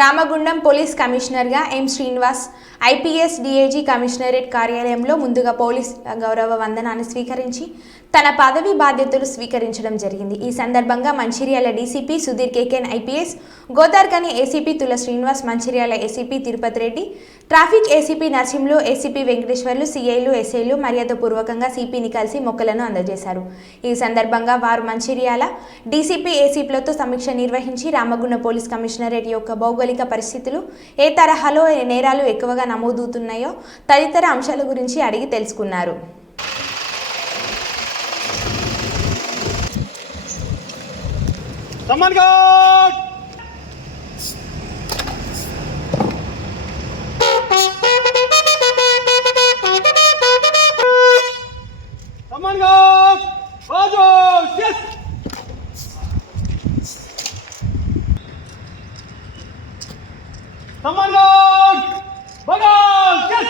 Ramagundam police కమిషనర్గా ఎం Srinivas IPS DIG commissionerate కార్యాలయంలో ముందుగా పోలీస్ గౌరవ వందనాన్ని స్వీకరించి తన పదవి బాధ్యతలు స్వీకరించడం జరిగింది. ఈ సందర్భంగా Mancherial DCP Sudheer Kekan IPS, Godavarikhani ACP Thula Srinivas, Mancherial ACP Tirupati Reddy, traffic ACP Narasimhulu, ACP Venkateshwarlu, సీఐలు, ఎస్ఐలు మర్యాదపూర్వకంగా సిపిని కలిసి మొక్కలను అందజేశారు. ఈ సందర్భంగా వారు మంచిర్యాల డీసీపీ ఏసీపీలతో సమీక్ష నిర్వహించి రామగుండం పోలీస్ కమిషనరేట్ యొక్క భౌగోళిక పరిస్థితులు, ఏ తరహాలో నేరాలు ఎక్కువగా నమోదవుతున్నాయో తదితర అంశాల గురించి అడిగి తెలుసుకున్నారు. Someone God! Someone God! Bajo! Yes! Someone God! Bajo! Yes!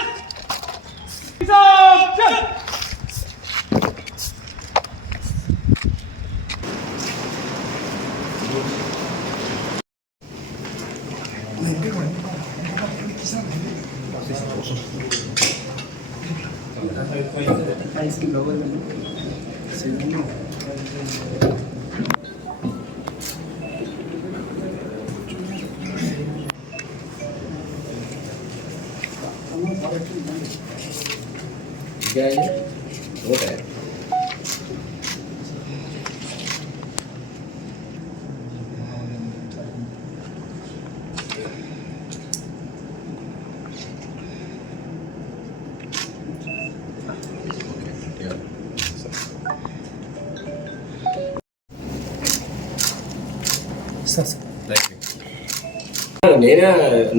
Yes! Okay. నేనే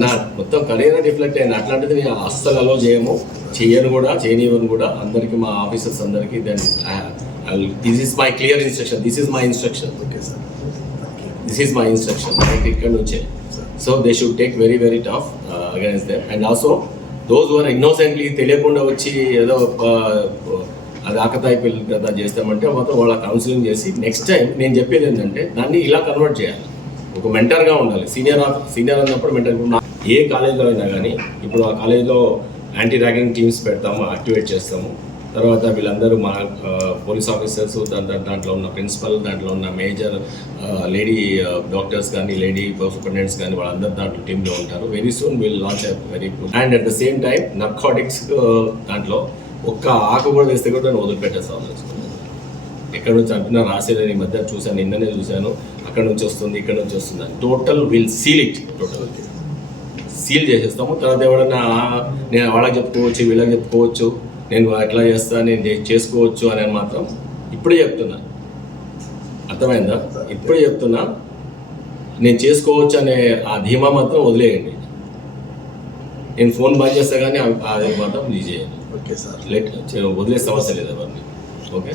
నా మొత్తం కరియర్ రిఫ్లెక్ట్ అయింది. అట్లాంటిది నేను అస్సలు అలో చేయను కూడా, చేయనివ్వను కూడా. అందరికీ మా ఆఫీసర్స్ అందరికీ then this is my clear instruction, this is my instruction. Okay sir, this is my instruction ఇక్కడ నుంచే. So they should take very very tough against them. And also those were innocently తెలియకుండా వచ్చి ఏదో అది ఆకతాయి పిల్లలు కదా చేస్తామంటే మొత్తం వాళ్ళ కౌన్సిలింగ్ చేసి నెక్స్ట్ టైం నేను చెప్పేది ఏంటంటే దాన్ని ఇలా కన్వర్ట్ చేయాలి. ఒక మెంటర్గా ఉండాలి. సీనియర్ అన్నప్పుడు మెంటర్. ఏ కాలేజ్లో అయినా కానీ ఇప్పుడు ఆ కాలేజ్లో యాంటీ ర్యాగింగ్ టీమ్స్ పెడతాము, యాక్టివేట్ చేస్తాము. తర్వాత వీళ్ళందరూ మా పోలీస్ ఆఫీసర్స్, దాంట్లో ఉన్న ప్రిన్సిపల్, దాంట్లో ఉన్న మేజర్ లేడీ డాక్టర్స్ కానీ, లేడీ సూపరింటెండెంట్స్ కానీ వాళ్ళందరూ దాంట్లో టీంలో ఉంటారు. Very soon will launch very good. And at the same time narcotics దాంట్లో ఒక్క ఆకు కూడా వేస్తే కూడా నేను వదిలిపెట్టేస్తాను. ఎక్కడి నుంచి అంటున్నా రాసేదని ఈ మధ్య చూశాను, నిన్ననే చూశాను. అక్కడ నుంచి వస్తుంది, ఇక్కడ నుంచి వస్తుంది అని total will seal it. Total seal చేసేస్తాము. తర్వాత ఎవడన్నా నేను వాళ్ళకి చెప్పుకోవచ్చు, వీళ్ళకి చెప్పుకోవచ్చు, నేను ఎట్లా చేస్తా, నేను చేసుకోవచ్చు అని మాత్రం ఇప్పుడే చెప్తున్నా. అర్థమైందా? ఇప్పుడే చెప్తున్నా. నేను చేసుకోవచ్చు అనే ఆ ధీమా మాత్రం వదిలేయండి. నేను ఫోన్ బంద్ చేస్తా కానీ అది మాత్రం ఇది చేయండి. ఓకే సార్, వదిలే సమస్య లేదు ఎవరిని. ఓకే.